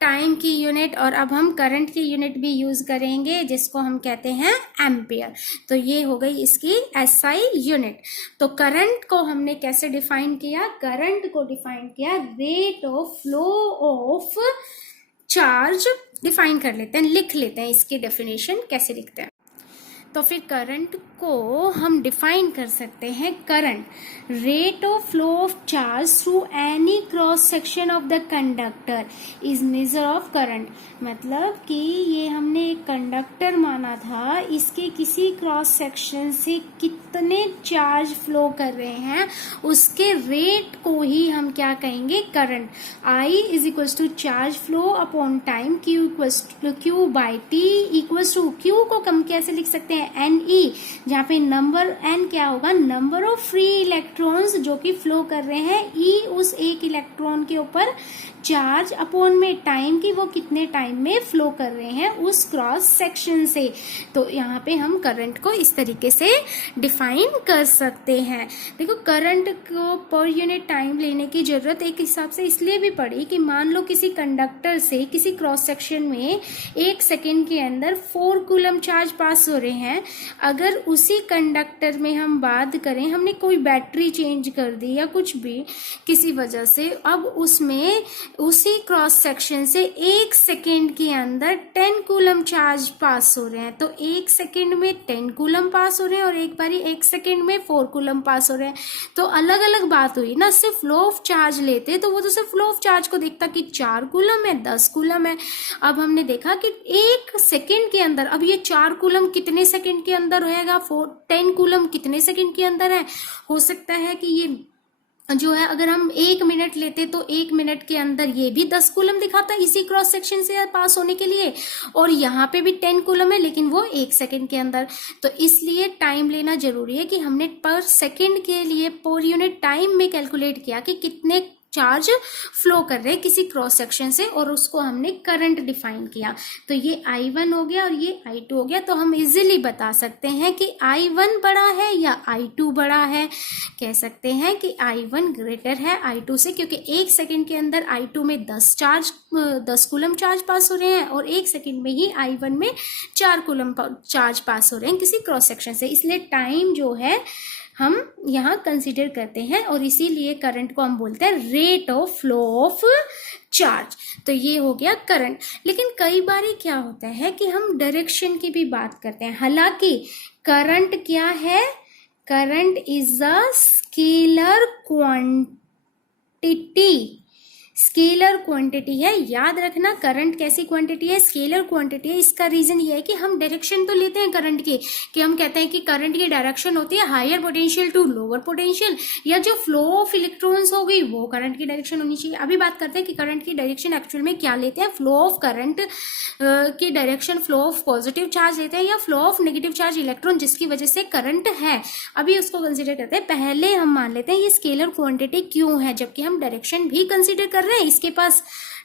टाइम की यूनिट, और अब हम करंट की यूनिट भी यूज करेंगे जिसको हम कहते हैं एम्पियर। तो ये हो गई इसकी SI यूनिट। तो करंट को हमने कैसे डिफाइन किया, करंट को डिफाइन किया rate of flow of charge define कर लेते हैं, लिख लेते हैं इसकी डेफिनेशन कैसे लिखते हैं। तो फिर करंट को हम डिफाइन कर सकते हैं, current rate of flow of charge through any cross section of the conductor is measure of current. मतलब कि ये हमने एक कंडक्टर माना था, इसके किसी क्रॉस सेक्शन से कितने चार्ज फ्लो कर रहे हैं उसके रेट को ही हम क्या कहेंगे, current. I is equals to charge flow upon time, Q by t equals to, Q को हम कैसे लिख सकते हैं, NE, जहाँ पे नंबर N क्या होगा, नंबर ऑफ फ्री इलेक्ट्रॉन्स जो कि फ्लो कर रहे हैं, E उस एक इलेक्ट्रॉन के ऊपर चार्ज अपॉन में टाइम की वो कितने टाइम में फ्लो कर रहे हैं उस क्रॉस सेक्शन से। तो यहाँ पे हम करंट को इस तरीके से डिफाइन कर सकते हैं। देखो करंट को पर यूनिट टाइम लेने की जरूरत एक हिसाब से इसलिए भी पड़ी कि मान लो किसी कंडक्टर से किसी क्रॉस सेक्शन में 1 सेकेंड के अंदर 4 कूलम चार्ज पास हो रहे हैं। अगर उसी कंडक्टर में हम बात करें, हमने कोई बैटरी चेंज कर दी या कुछ भी किसी वजह से, अब उसमें उसी क्रॉस सेक्शन से 1 सेकेंड के अंदर 10 कूलम चार्ज पास हो रहे हैं। तो 1 सेकेंड में 10 कूलम पास हो रहे हैं और एक बारी 1 सेकेंड में 4 कूलम पास हो रहे हैं। तो अलग अलग बात हुई ना। सिर्फ फ्लो ऑफ चार्ज लेते तो वो तो सिर्फ फ्लो ऑफ चार्ज को देखता कि 4 कूलम है, 10 कूलम है। अब हमने देखा कि 1 सेकेंड के अंदर, अब ये 4 कूलम कितने सेकेंड के अंदर होएगा, 10 कूलम कितने सेकेंड के अंदर है। हो सकता है कि ये जो है अगर हम 1 मिनट लेते तो 1 मिनट के अंदर ये भी 10 कूलम दिखाता है इसी क्रॉस सेक्शन से पास होने के लिए, और यहाँ पे भी 10 कूलम है लेकिन वो 1 सेकेंड के अंदर। तो इसलिए टाइम लेना जरूरी है कि हमने पर सेकेंड के लिए पर यूनिट टाइम में कैलकुलेट किया कि कितने चार्ज फ्लो कर रहे हैं किसी क्रॉस सेक्शन से, और उसको हमने करंट डिफाइन किया। तो ये I1 हो गया और ये I2 हो गया। तो हम इजीली बता सकते हैं कि I1 बड़ा है या I2 बड़ा है। कह सकते हैं कि I1 ग्रेटर है I2 से, क्योंकि 1 सेकेंड के अंदर I2 में 10 कूलम चार्ज पास हो रहे हैं और 1 सेकेंड में ही I1 में 4 कूलम चार्ज पास हो रहे हैं किसी क्रॉस सेक्शन से। इसलिए टाइम जो है हम यहाँ कंसीडर करते हैं, और इसीलिए करंट को हम बोलते हैं rate of flow of charge. तो ये हो गया करंट। लेकिन कई बार क्या होता है कि हम डायरेक्शन की भी बात करते हैं। हालांकि करंट क्या है, current is a scalar quantity, scalar quantity है। याद रखना करंट कैसी क्वांटिटी है, स्केलर क्वांटिटी है। इसका रीजन ये है कि हम डायरेक्शन तो लेते हैं करंट की, कि हम कहते हैं कि करंट की डायरेक्शन होती है higher potential to lower potential, या जो फ्लो ऑफ इलेक्ट्रॉन्स हो गई वो करंट की डायरेक्शन होनी चाहिए। अभी बात करते हैं कि करंट की डायरेक्शन एक्चुअल में क्या लेते हैं, फ्लो ऑफ करंट की direction flow of positive charge लेते हैं या flow of negative charge electron जिसकी वजह से करंट है, अभी उसको कंसिडर करते हैं। पहले हम मान लेते हैं ये स्केलर क्वांटिटी क्यों है, जबकि हम डायरेक्शन भी कंसिडर कर रहे हैं। इसके पास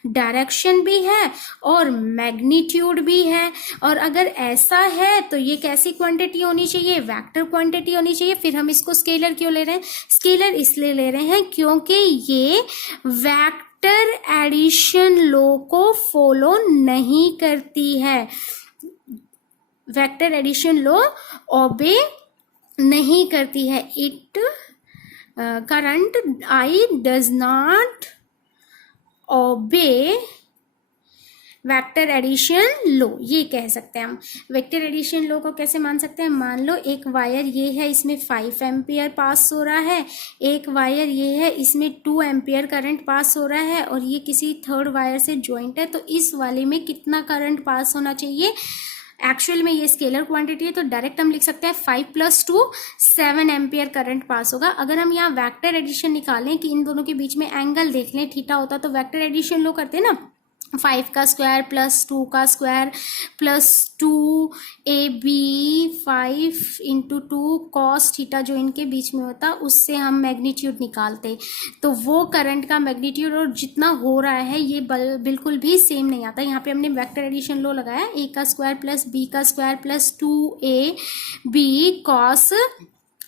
डायरेक्शन भी है और मैग्नीट्यूड भी है, और अगर ऐसा है तो ये कैसी क्वांटिटी होनी चाहिए, वेक्टर क्वांटिटी होनी चाहिए। फिर हम इसको स्केलर क्यों ले रहे हैं, स्केलर इसलिए ले रहे हैं क्योंकि ये वेक्टर एडिशन लॉ को फॉलो नहीं करती है, वेक्टर एडिशन लॉ ओबे नहीं करती है। It current I does not obey vector addition law, ये कह सकते हैं हम। वेक्टर एडिशन लॉ को कैसे मान सकते हैं, मान लो एक वायर ये है, इसमें 5 एम्पियर पास हो रहा है, एक वायर ये है, इसमें 2 एम्पियर करंट पास हो रहा है, और ये किसी थर्ड वायर से ज्वाइंट है। तो इस वाले में कितना करंट पास होना चाहिए, एक्चुअल में ये स्केलर क्वांटिटी है तो डायरेक्ट हम लिख सकते हैं 5 + 2 7 एम्पियर करंट पास होगा। अगर हम यहाँ वेक्टर एडिशन निकालें कि इन दोनों के बीच में एंगल देख लें, थीटा होता, तो वेक्टर एडिशन लो करते हैं ना, 5 का स्क्वायर प्लस 2 का square plus 2ab 5 × 2 cos theta जो इनके बीच में होता, उससे हम मैग्नीट्यूड निकालते। तो वो करंट का मैग्नीट्यूड और जितना हो रहा है ये बिल्कुल भी सेम नहीं आता। यहाँ पे हमने वेक्टर एडिशन लो लगाया, a का स्क्वायर प्लस b का square plus 2ab cos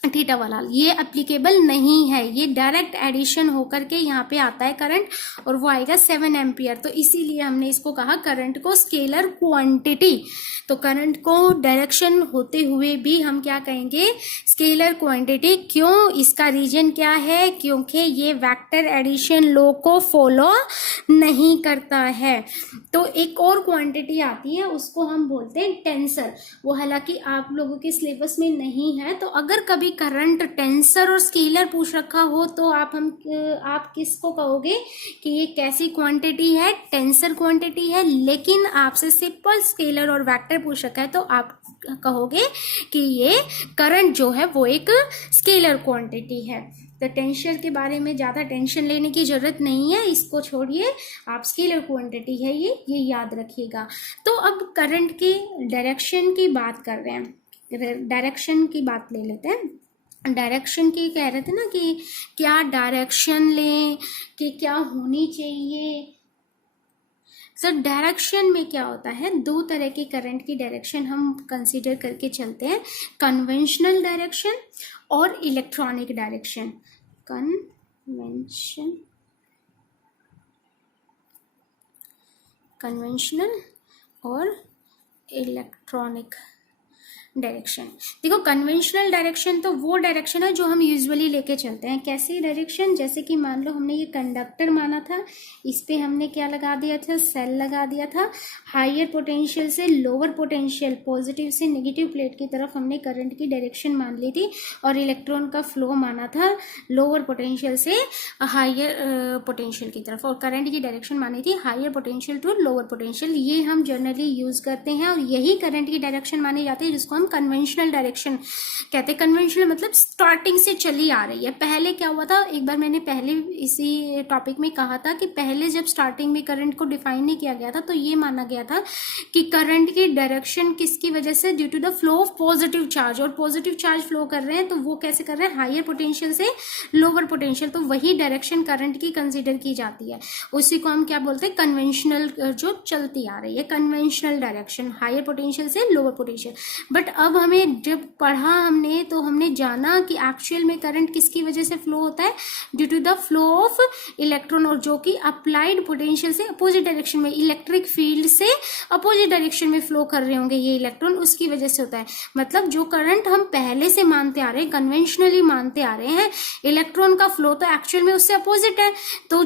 theta वाला ये एप्लीकेबल नहीं है, ये डायरेक्ट एडिशन होकर के यहाँ पे आता है करंट, और वो आएगा 7 एम्पियर। तो इसीलिए हमने इसको कहा करंट को स्केलर क्वांटिटी। तो करंट को डायरेक्शन होते हुए भी हम क्या कहेंगे, स्केलर क्वांटिटी। क्यों, इसका रीजन क्या है, क्योंकि ये वेक्टर एडिशन लॉ को फॉलो नहीं करता है। तो एक और क्वांटिटी आती है, उसको हम बोलते हैं टेंसर। वो हालांकि आप लोगों के सिलेबस में नहीं है, तो अगर कभी करंट टेंसर और स्केलर पूछ रखा हो तो आप किसको कहोगे कि ये कैसी क्वांटिटी है, टेंसर क्वांटिटी है। लेकिन आपसे सिंपल स्केलर और वेक्टर पूछ रखा है तो आप कहोगे कि ये करंट जो है वो एक स्केलर क्वांटिटी है। तो टेंशन के बारे में ज़्यादा टेंशन लेने की ज़रूरत नहीं है, इसको छोड़िए, आप स्केलर क्वांटिटी है ये याद रखिएगा। तो अब करंट की डायरेक्शन की बात कर रहे हैं, डायरेक्शन की बात ले लेते हैं। डायरेक्शन की कह रहे थे ना कि क्या डायरेक्शन लें, कि क्या होनी चाहिए। सर डायरेक्शन में क्या होता है, दो तरह के करंट की डायरेक्शन हम कंसीडर करके चलते हैं, कन्वेंशनल डायरेक्शन और इलेक्ट्रॉनिक डायरेक्शन। कन्वेंशनल और इलेक्ट्रॉनिक डायरेक्शन। देखो कन्वेंशनल डायरेक्शन तो वो डायरेक्शन है जो हम यूजुअली लेके चलते हैं। कैसी डायरेक्शन, जैसे कि मान लो हमने ये कंडक्टर माना था, इस पे हमने क्या लगा दिया था, सेल लगा दिया था। हायर पोटेंशियल से लोअर पोटेंशियल, पॉजिटिव से नेगेटिव प्लेट की तरफ हमने करंट की डायरेक्शन मान ली थी, और इलेक्ट्रॉन का फ्लो माना था लोअर पोटेंशियल से हायर पोटेंशियल की तरफ, और करंट की डायरेक्शन मानी थी higher potential to lower potential. ये हम जनरली यूज करते हैं, और यही करंट की डायरेक्शन मानी जाती है, जिसको हम कन्वेंशनल डायरेक्शन कहते हैं। कन्वेंशनल मतलब स्टार्टिंग से चली आ रही है। पहले क्या हुआ था, एक बार मैंने पहले इसी टॉपिक में कहा था कि पहले जब स्टार्टिंग में करंट को डिफाइन नहीं किया गया था तो ये माना गया था कि करंट की डायरेक्शन किसकी वजह से, due to the flow of positive charge, और पॉजिटिव चार्ज फ्लो कर रहे हैं तो वो कैसे कर रहे हैं, हायर पोटेंशियल से लोअर पोटेंशियल। तो वही डायरेक्शन करंट की कंसिडर की जाती है, उसी को हम क्या बोलते हैं, कन्वेंशनल जो चलती आ रही है, कन्वेंशनल डायरेक्शन, हायर पोटेंशियल से लोअर पोटेंशियल। बट अब हमें जब पढ़ा हमने तो हमने जाना कि एक्चुअल में करंट किसकी वजह से फ्लो होता है, due to the flow of electron, और जो कि अप्लाइड पोटेंशियल से अपोजिट डायरेक्शन में, इलेक्ट्रिक फील्ड से अपोजिट डायरेक्शन में फ्लो कर रहे होंगे ये इलेक्ट्रॉन, उसकी वजह से होता है। मतलब जो करंट हम पहले से मानते आ रहे हैं, कन्वेंशनली मानते आ रहे हैं, इलेक्ट्रॉन का फ्लो तो एक्चुअल में उससे अपोजिट है, तो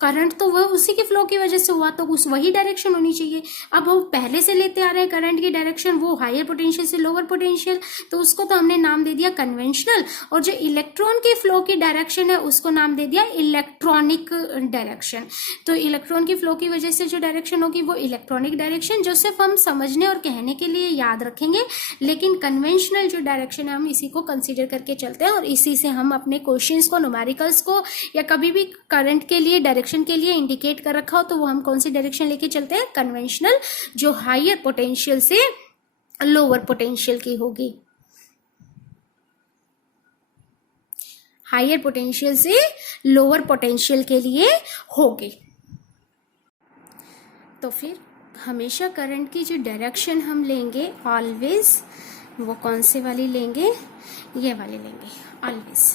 करंट तो वह उसी के फ्लो की वजह से हुआ, तो उस वही डायरेक्शन होनी चाहिए। अब वो पहले से लेते आ रहे हैं करंट की डायरेक्शन वो हायर पोटेंशियल से लोअर पोटेंशियल, तो उसको तो हमने नाम दे दिया कन्वेंशनल, और जो इलेक्ट्रॉन के फ्लो की डायरेक्शन है उसको नाम दे दिया इलेक्ट्रॉनिक डायरेक्शन। तो इलेक्ट्रॉन की फ्लो की वजह से जो डायरेक्शन होगी वो इलेक्ट्रॉनिक डायरेक्शन, जो सिर्फ हम समझने और कहने के लिए याद रखेंगे। लेकिन कन्वेंशनल जो डायरेक्शन है हम इसी को कंसीडर करके चलते हैं, और इसी से हम अपने क्वेश्चंस को, न्यूमेरिकल्स को, या कभी भी करंट के लिए डायरेक्शन के लिए इंडिकेट कर रखा हो तो वो हम कौन सी डायरेक्शन लेके चलते हैं, कन्वेंशनल, जो हायर पोटेंशियल से लोअर पोटेंशियल की होगी, हायर पोटेंशियल से लोअर पोटेंशियल के लिए होगी। तो फिर हमेशा करंट की जो डायरेक्शन हम लेंगे ऑलवेज, वो कौन से वाली लेंगे, ये वाली लेंगे ऑलवेज।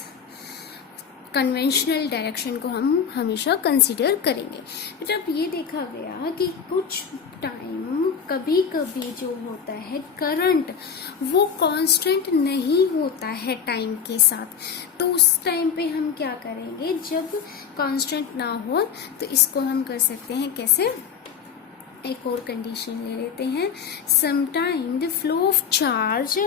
कन्वेंशनल डायरेक्शन को हम हमेशा कंसीडर करेंगे। जब ये देखा गया कि कुछ टाइम कभी कभी जो होता है करंट वो कांस्टेंट नहीं होता है टाइम के साथ, तो उस टाइम पे हम क्या करेंगे, जब कांस्टेंट ना हो तो इसको हम कर सकते हैं कैसे, एक और कंडीशन ले लेते हैं। Sometime the flow of charge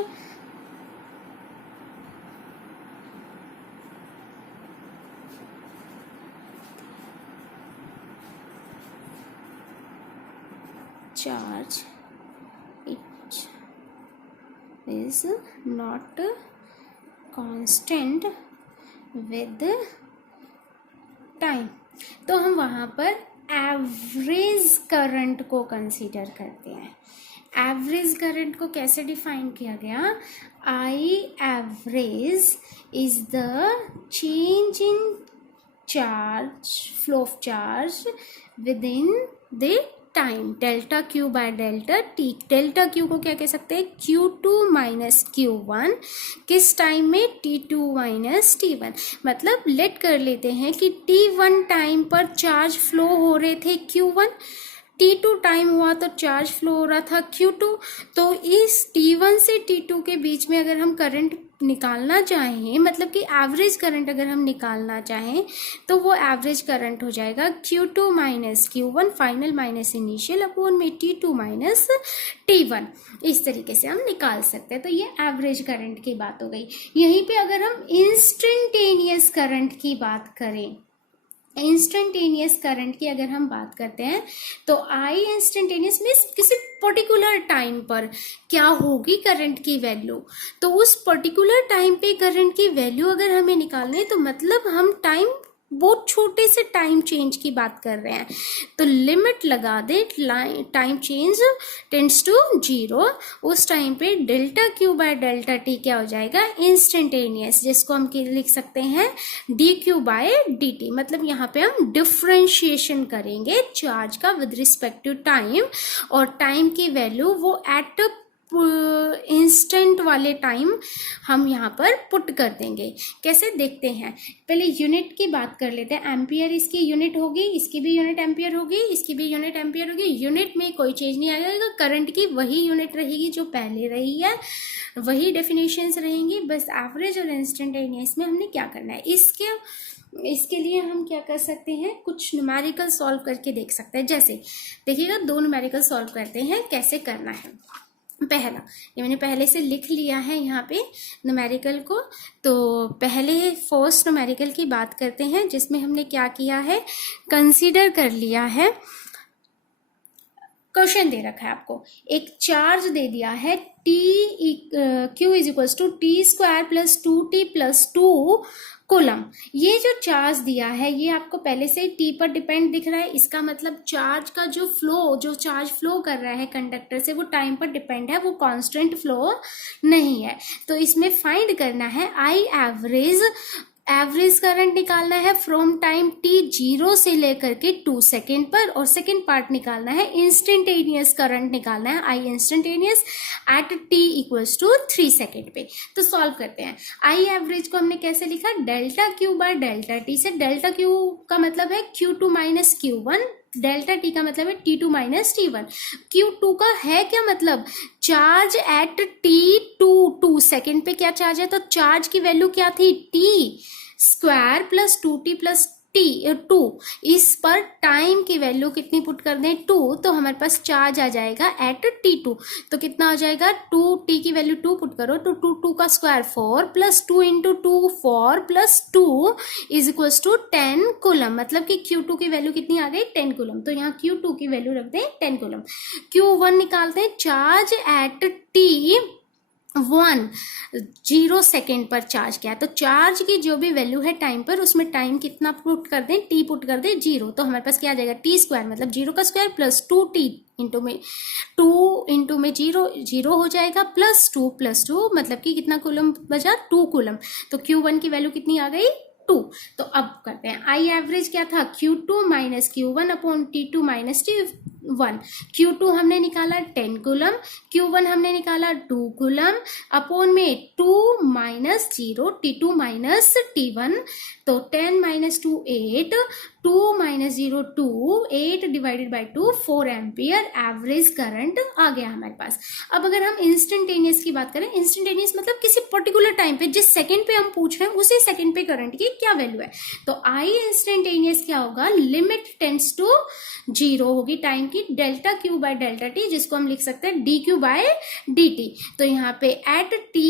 it is not constant with time, तो हम वहां पर एवरेज करंट को कंसीडर करते हैं। एवरेज करंट को कैसे डिफाइन किया गया, I average is the change in charge, flow of charge with in the time, delta Q by delta T. Delta Q को क्या कह सकते हैं, Q2 माइनस Q1, किस टाइम में, T2 माइनस T1। मतलब लेट कर लेते हैं कि T1 टाइम पर चार्ज फ्लो हो रहे थे Q1, T2 टाइम हुआ तो चार्ज फ्लो हो रहा था Q2। तो इस T1 से T2 के बीच में अगर हम करंट निकालना चाहें, मतलब कि एवरेज करंट अगर हम निकालना चाहें, तो वो एवरेज करंट हो जाएगा Q2 minus Q1 final minus initial upon में T2 माइनस T1। इस तरीके से हम निकाल सकते हैं। तो ये एवरेज करंट की बात हो गई। यहीं पे अगर हम इंस्टेंटेनियस करंट की बात करें, इंस्टेंटेनियस करंट की अगर हम बात करते हैं, तो आई इंस्टेंटेनियस मीन्स किसी पर्टिकुलर टाइम पर क्या होगी करंट की वैल्यू। तो उस पर्टिकुलर टाइम पे करंट की वैल्यू अगर हमें निकालनी है, तो मतलब हम टाइम, बहुत छोटे से टाइम चेंज की बात कर रहे हैं। तो लिमिट लगा दे, टाइम चेंज टेंड्स टू 0, उस टाइम पे delta Q by delta T क्या हो जाएगा, इंस्टेंटेनियस, जिसको हम लिख सकते हैं D Q by D T. मतलब यहाँ पे हम डिफ्रेंशिएशन करेंगे चार्ज का विद रिस्पेक्ट टू टाइम, और टाइम की वैल्यू वो एट इंस्टेंट वाले टाइम हम यहाँ पर पुट कर देंगे। कैसे देखते हैं, पहले यूनिट की बात कर लेते हैं। एम्पियर इसकी यूनिट होगी, इसकी भी यूनिट एम्पियर होगी, इसकी भी यूनिट एम्पियर होगी। यूनिट में कोई चेंज नहीं आएगा, करंट की वही यूनिट रहेगी जो पहले रही है, वही डेफिनेशंस रहेंगी। बस एवरेज और इंस्टेंटेनियस में हमने क्या करना है, इसके लिए हम क्या कर सकते हैं, कुछ न्यूमेरिकल सॉल्व करके देख सकते हैं। जैसे देखिएगा, 2 न्यूमेरिकल सॉल्व करते हैं, कैसे करना है। पहला, ये मैंने पहले से लिख लिया है यहाँ पे न्यूमेरिकल को। तो पहले फर्स्ट न्यूमेरिकल की बात करते हैं, जिसमें हमने क्या किया है, कंसीडर कर लिया है, क्वेश्चन दे रखा है आपको, एक चार्ज दे दिया है Q is equals to T square plus 2t plus 2 coulomb. ये जो चार्ज दिया है ये आपको पहले से ही टी पर डिपेंड दिख रहा है। इसका मतलब चार्ज का जो चार्ज फ्लो कर रहा है कंडक्टर से, वो टाइम पर डिपेंड है, वो कांस्टेंट फ्लो नहीं है। तो इसमें फाइंड करना है आई एवरेज करंट निकालना है फ्रॉम टाइम t 0 से लेकर के 2 सेकेंड पर, और सेकेंड पार्ट निकालना है इंस्टेंटेनियस करंट निकालना है, I instantaneous at t equals to 3 second पे। तो सॉल्व करते हैं। आई एवरेज को हमने कैसे लिखा, delta Q by delta T से। डेल्टा क्यू का मतलब है Q2 minus Q1, delta T का मतलब है T2 माइनस T1। Q2 का है क्या मतलब, चार्ज एट T2 सेकेंड पे क्या चार्ज है, तो चार्ज की वैल्यू क्या थी, T square plus 2t plus T2। इस पर टाइम की वैल्यू कितनी पुट कर दें, 2, तो हमारे पास चार्ज आ जाएगा एट T2। तो कितना हो जाएगा, 2t की वैल्यू 2 पुट करो तो 2 का square 4 plus 2 into 2 4 plus 2 is equals to 10 coulomb. मतलब कि Q2 की वैल्यू कितनी आ गई, 10 कूलम। तो यहाँ Q2 की वैल्यू रख दें 10 कूलम। Q1 निकालते हैं, चार्ज एट T1 0 सेकेंड पर चार्ज किया, तो चार्ज की जो भी वैल्यू है टाइम पर, उसमें टाइम कितना पुट कर दें, t पुट कर दें 0। तो हमारे पास क्या आ जाएगा, t स्क्वायर मतलब 0 का स्क्वायर प्लस 2t इंटू में 0 हो जाएगा, प्लस 2 मतलब कि कितना कूलम बचा, 2 कूलम। तो Q1 की वैल्यू कितनी आ गई, 2। तो अब करते हैं, आई एवरेज क्या था, Q2 minus Q1 upon T2 minus T1। Q2 हमने निकाला 10 कूलम, Q1 हमने निकाला 2 कूलम, अपॉन में 2 माइनस 0 T2 माइनस T1। तो 10 minus 2 8, 2 minus 0 2, 8 divided by 2 4 ampere average current आ गया हमारे पास। अब अगर हम इंस्टेंटेनियस की बात करें, इंस्टेंटेनियस मतलब किसी पर्टिकुलर टाइम पे, जिस सेकंड पे हम पूछ रहे हैं उसी सेकंड पे करंट की क्या वैल्यू है। तो आई इंस्टेंटेनियस क्या होगा, लिमिट टेंड्स टू 0 होगी टाइम की, delta Q by delta T, जिसको हम लिख सकते हैं D Q by D T. तो यहाँ पे एट t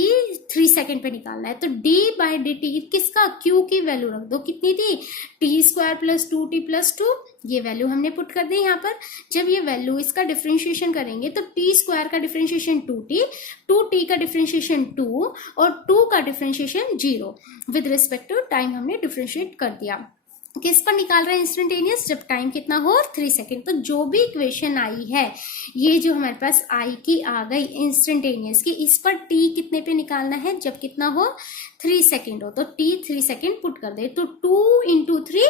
3 सेकेंड पे निकालना है, तो d बाय डी टी किसका, q की वैल्यू रख दो, कितनी थी, t square plus 2t plus 2, ये वैल्यू हमने पुट कर दी यहाँ पर। जब ये वैल्यू इसका डिफरेंशिएशन करेंगे तो t स्क्वायर का डिफरेंशिएशन 2t, 2t का डिफरेंशिएशन 2 और 2 का differentiation 0 with respect to time हमने डिफरेंशिएट कर दिया। किस पर निकाल रहे हैं इंस्टेंटेनियस, जब टाइम कितना हो 3 सेकेंड। तो जो भी इक्वेशन आई है, ये जो हमारे पास आई की आ गई इंस्टेंटेनियस की, इस पर t कितने पे निकालना है, जब कितना हो 3 सेकेंड हो। तो t 3 सेकेंड पुट कर दे, तो 2 इंटू 3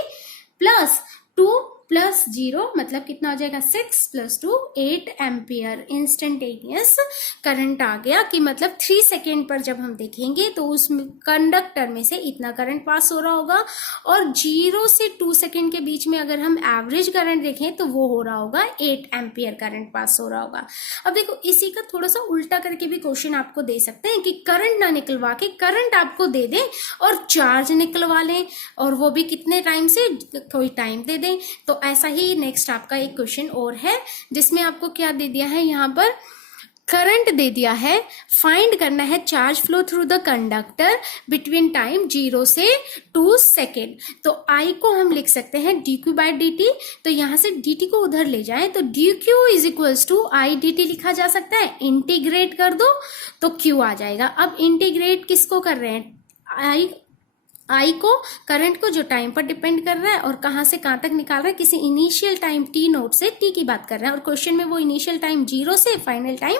प्लस 2 प्लस 0 मतलब कितना हो जाएगा 6 प्लस 2 8 एम्पियर इंस्टेंटेनियस करंट आ गया। कि मतलब 3 सेकेंड पर जब हम देखेंगे तो उस कंडक्टर में से इतना करंट पास हो रहा होगा, और 0 से 2 सेकेंड के बीच में अगर हम एवरेज करंट देखें तो वो हो रहा होगा 8 एम्पियर करंट पास हो रहा होगा। अब देखो इसी का थोड़ा सा उल्टा करके भी क्वेश्चन आपको दे सकते हैं कि करंट ना निकलवा के करंट आपको दे दें और चार्ज निकलवा लें, और वो भी कितने टाइम से, कोई टाइम दे दें। तो ऐसा ही नेक्स्ट आपका एक क्वेश्चन और है जिसमें आपको क्या दे दिया है, यहाँ पर करंट दे दिया है, फाइंड करना है charge flow through the conductor between time 0 से 2 सेकेंड। तो आई को हम लिख सकते हैं dq बाय dt, तो यहां से dt को उधर ले जाएं तो dq is equals to I dt लिखा जा सकता है। इंटीग्रेट कर दो तो q आ जाएगा। अब इंटीग्रेट किसको कर रहे हैं, आई को, करंट को, जो टाइम पर डिपेंड कर रहा है, और कहां से कहां तक निकाल रहा है, किसी इनिशियल टाइम t नोट से t की बात कर रहा है, और क्वेश्चन में वो इनिशियल टाइम 0 से फाइनल टाइम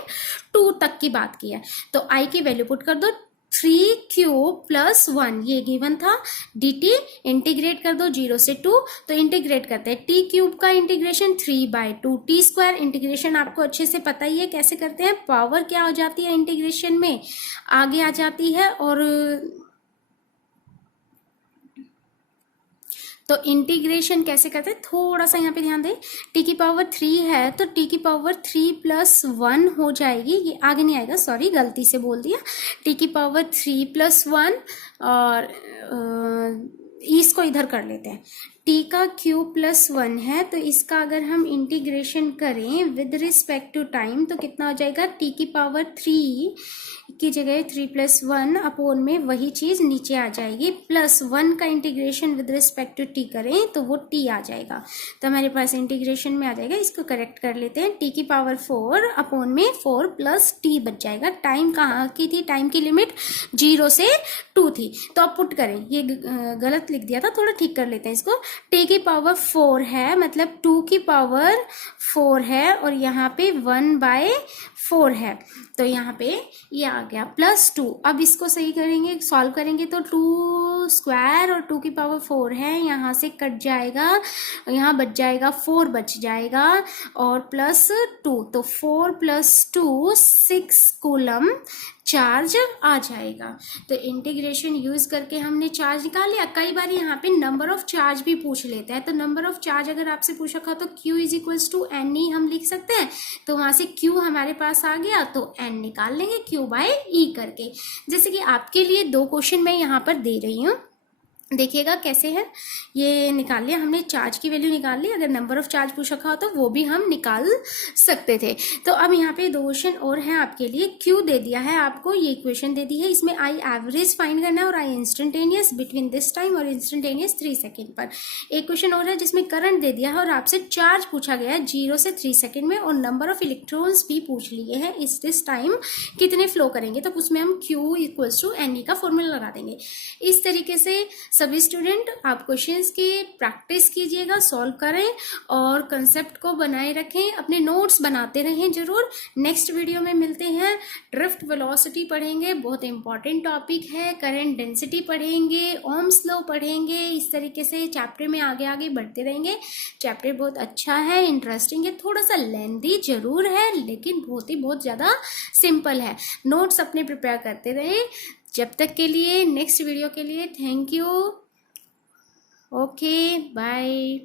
2 तक की बात की है। तो आई की वैल्यू पुट कर दो 3q प्लस 1, ये गिवन था, dt इंटीग्रेट कर दो 0 से 2, तो इंटीग्रेट करते हैं t क्यूब का इंटीग्रेशन 3/2 t स्क्वायर। इंटीग्रेशन आपको अच्छे से पता ही है कैसे करते हैं, पावर क्या हो जाती है इंटीग्रेशन में, आगे आ जाती है। और तो इंटीग्रेशन कैसे करते हैं, थोड़ा सा यहाँ पे ध्यान दें, t की पावर 3 है तो t की पावर 3 प्लस 1 हो जाएगी, ये आगे नहीं आएगा, सॉरी गलती से बोल दिया, t की पावर 3 प्लस 1, और इसको इधर कर लेते हैं, t का क्यूब प्लस 1 है तो इसका अगर हम इंटीग्रेशन करें विद रिस्पेक्ट टू टाइम तो कितना हो जाएगा, t की पावर 3 की जगह 3 प्लस 1 अपोन में वही चीज नीचे आ जाएगी, प्लस 1 का integration with respect to t करें तो वो t आ जाएगा। तो हमारे पास इंटीग्रेशन में आ जाएगा, इसको करेक्ट कर लेते हैं, t की पावर 4 अपोन में 4 प्लस t बच जाएगा। टाइम कहाँ की थी, टाइम की लिमिट 0 से 2 थी, तो अब पुट करें, ये गलत लिख दिया था, थोड़ा ठीक कर लेते हैं इसको। t की पावर 4 है मतलब 2 की पावर 4 है, और यहाँ पे 1/4 है, तो यहाँ पे ये आ गया प्लस 2। अब इसको सही करेंगे, सॉल्व करेंगे तो 2 स्क्वायर और 2 की पावर 4 है, यहाँ से कट जाएगा, यहाँ बच जाएगा 4 बच जाएगा, और प्लस 2, तो 4 प्लस 2 6 कूलम चार्ज आ जाएगा। तो इंटीग्रेशन यूज करके हमने चार्ज निकाल लिया। कई बार यहाँ पे नंबर ऑफ चार्ज भी पूछ लेता है, तो नंबर ऑफ चार्ज अगर आपसे पूछा था तो q is equals to N E हम लिख सकते हैं, तो वहां से q हमारे पास आ गया तो n निकाल लेंगे q बाय e करके। जैसे कि आपके लिए 2 क्वेश्चन मैं यहाँ पर दे रही हूँ, देखिएगा कैसे है, ये निकाल लिया हमने, चार्ज की वैल्यू निकाल ली, अगर नंबर ऑफ चार्ज पूछा था तो वो भी हम निकाल सकते थे। तो अब यहाँ पे 2 क्वेश्चन और हैं आपके लिए, क्यू दे दिया है आपको, ये इक्वेशन दे दी है, इसमें आई एवरेज फाइंड करना है और आई इंस्टेंटेनियस बिटवीन दिस टाइम और इंस्टेंटेनियस 3 सेकेंड पर। एक क्वेश्चन और है जिसमें करंट दे दिया है और आपसे चार्ज पूछा गया है 0 से 3 सेकेंड में, और नंबर ऑफ इलेक्ट्रॉन्स भी पूछ लिए हैं, इस दिस टाइम कितने फ्लो करेंगे, तो उसमें हम Q equals to N E का फॉर्मूला लगा देंगे। इस तरीके से सभी स्टूडेंट आप क्वेश्चंस की प्रैक्टिस कीजिएगा, सॉल्व करें और कंसेप्ट को बनाए रखें, अपने नोट्स बनाते रहें जरूर। नेक्स्ट वीडियो में मिलते हैं, ड्रिफ्ट वेलोसिटी पढ़ेंगे, बहुत इंपॉर्टेंट टॉपिक है, करंट डेंसिटी पढ़ेंगे, ओम्स लॉ पढ़ेंगे। इस तरीके से चैप्टर में आगे आगे बढ़ते रहेंगे। चैप्टर बहुत अच्छा है, इंटरेस्टिंग है, थोड़ा सा लेंथी जरूर है लेकिन बहुत ज़्यादा सिंपल है। नोट्स अपने प्रिपेयर करते रहे। जब तक के लिए नेक्स्ट वीडियो के लिए थैंक यू, ओके बाय।